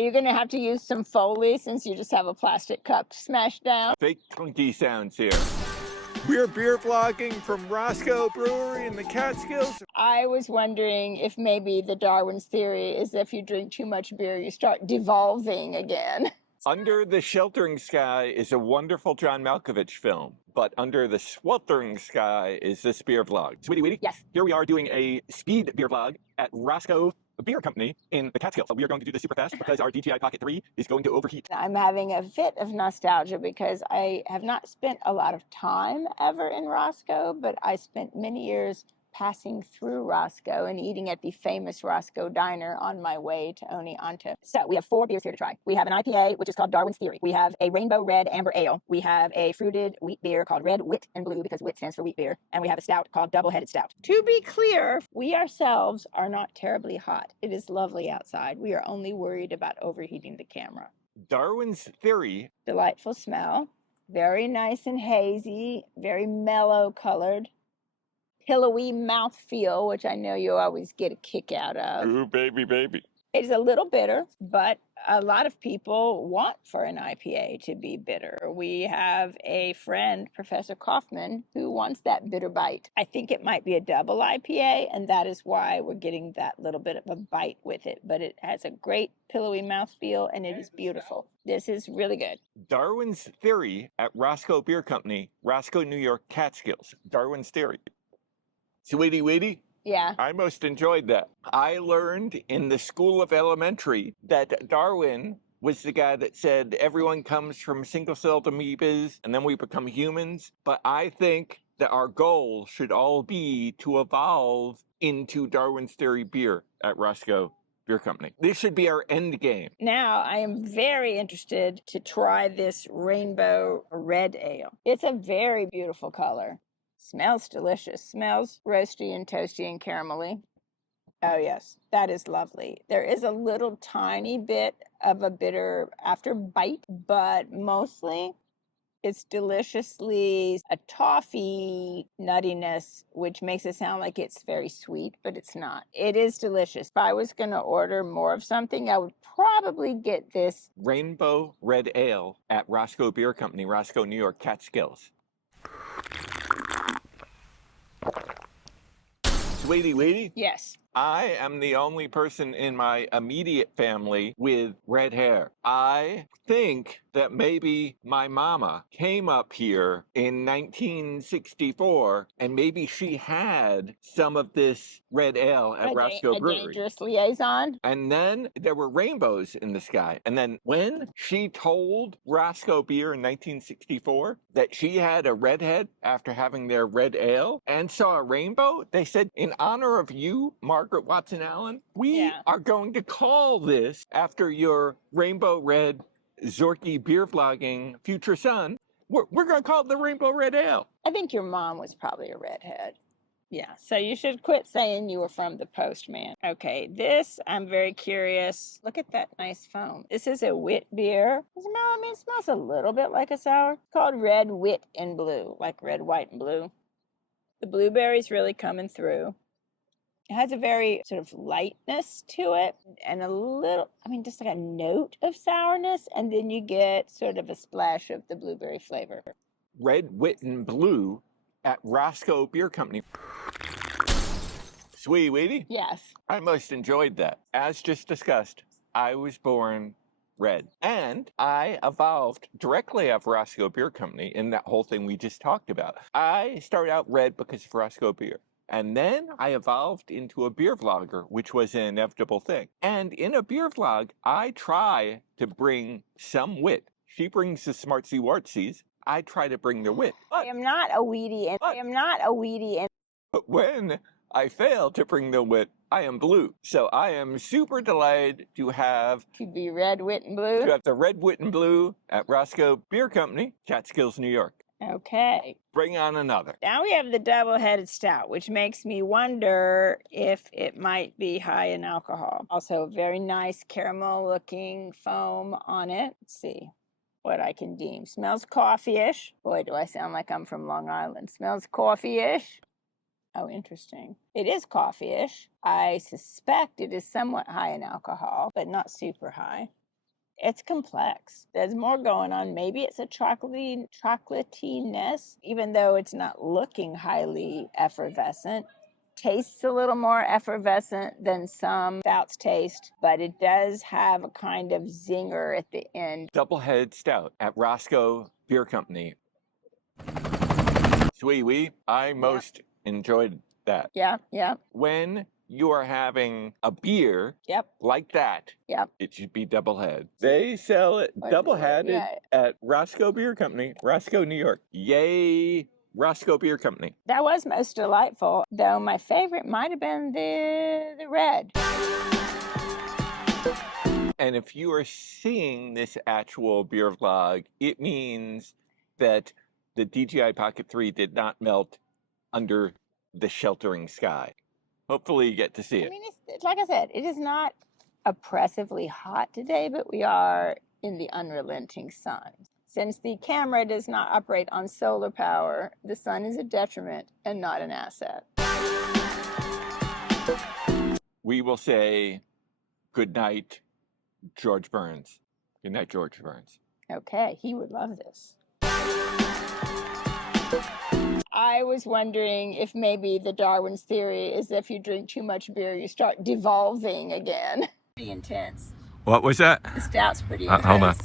Are you going to have to use some Foley since you just have a plastic cup smashed down? Fake clunky sounds here. We're beer vlogging from Roscoe Brewery in the Catskills. I was wondering if maybe the Darwin's theory is if you drink too much beer, you start devolving again. Under the Sheltering Sky is a wonderful John Malkovich film, but Under the Sweltering Sky is this beer vlog. Sweetie Weetie? Yes. Here we are doing a speed beer vlog at Roscoe Beer Company in the Catskills. We are going to do this super fast because our DJI Pocket 3 is going to overheat. I'm having a fit of nostalgia because I have not spent a lot of time ever in Roscoe, but I spent many years passing through Roscoe and eating at the famous Roscoe Diner on my way to Oneonta. So we have 4 beers here to try. We have an IPA, which is called Darwin's Theory. We have a Rainbow Red Amber Ale. We have a fruited wheat beer called Red Wit and Blue because wit stands for wheat beer. And we have a stout called Double-Headed Stout. To be clear, we ourselves are not terribly hot. It is lovely outside. We are only worried about overheating the camera. Darwin's Theory. Delightful smell. Very nice and hazy. Very mellow colored. Pillowy mouthfeel, which I know you always get a kick out of. Ooh, baby, baby. It's a little bitter, but a lot of people want for an IPA to be bitter. We have a friend, Professor Kaufman, who wants that bitter bite. I think it might be a double IPA, and that is why we're getting that little bit of a bite with it. But it has a great pillowy mouthfeel, and it is beautiful. This is really good. Darwin's Theory at Roscoe Beer Company, Roscoe, New York, Catskills. Darwin's Theory. Sweetie Weetie? Yeah. I most enjoyed that. I learned in the school of elementary that Darwin was the guy that said everyone comes from single-celled amoebas and then we become humans. But I think that our goal should all be to evolve into Darwin's Theory beer at Roscoe Beer Company. This should be our end game. Now, I am very interested to try this Rainbow Red Ale. It's a very beautiful color. Smells delicious. Smells roasty and toasty and caramelly. Oh, yes, that is lovely. There is a little tiny bit of a bitter after bite, but mostly it's deliciously a toffee nuttiness, which makes it sound like it's very sweet, but it's not. It is delicious. If I was going to order more of something, I would probably get this Rainbow Red Ale at Roscoe Beer Company, Roscoe, New York, Catskills. Sweetie Weetie? Yes. I am the only person in my immediate family with red hair. I think that maybe my mama came up here in 1964 and maybe she had some of this red ale at Roscoe Brewery. A dangerous liaison. And then there were rainbows in the sky. And then when she told Roscoe Beer in 1964 that she had a redhead after having their red ale and saw a rainbow, they said, in honor of you, Margaret Watson Allen, we are going to call this after your rainbow red Zorky beer vlogging future son. We're going to call it the Rainbow Red Ale. I think your mom was probably a redhead. Yeah, so you should quit saying you were from the Postman. Okay, this, I'm very curious. Look at that nice foam. This is a wit beer. It smells a little bit like a sour. It's called Red Wit and Blue, like red, white, and blue. The blueberries really coming through. It has a very sort of lightness to it and a little, just like a note of sourness. And then you get sort of a splash of the blueberry flavor. Red Wit and Blue at Roscoe Beer Company. Sweetie Weetie? Yes. I most enjoyed that. As just discussed, I was born red. And I evolved directly off Roscoe Beer Company in that whole thing we just talked about. I started out red because of Roscoe Beer. And then I evolved into a beer vlogger, which was an inevitable thing. And in a beer vlog, I try to bring some wit. She brings the smartsy wartsies. I try to bring the wit. I am not a weedy. But when I fail to bring the wit, I am blue. So I am super delighted to be Red Wit and Blue. To have the Red Wit and Blue at Roscoe Beer Company, Catskills, New York. Okay. Bring on another. Now we have the double-headed stout, which makes me wonder if it might be high in alcohol. Also, very nice caramel-looking foam on it. Let's see what I can deem. Smells coffee-ish. Boy, do I sound like I'm from Long Island. Smells coffee-ish. Oh, interesting. It is coffee-ish. I suspect it is somewhat high in alcohol, but not super high. It's complex. There's more going on. Maybe it's a chocolatiness, even though it's not looking highly effervescent. Tastes a little more effervescent than some stouts taste, but it does have a kind of zinger at the end. Doublehead Stout at Roscoe Beer Company. Sweet wee. I most enjoyed that. Yeah, yeah. When you are having a beer like that, it should be doublehead. They sell it double-headed at Roscoe Beer Company, Roscoe, New York. Yay, Roscoe Beer Company. That was most delightful, though my favorite might have been the red. And if you are seeing this actual beer vlog, it means that the DJI Pocket 3 did not melt under the sheltering sky. Hopefully you get to see it. I mean, it's like I said, it is not oppressively hot today, but we are in the unrelenting sun. Since the camera does not operate on solar power, the sun is a detriment and not an asset. We will say good night, George Burns. Good night, George Burns. Okay, he would love this. I was wondering if maybe the Darwin's theory is if you drink too much beer, you start devolving again. Pretty intense. What was that? The stout's pretty intense. Hold on.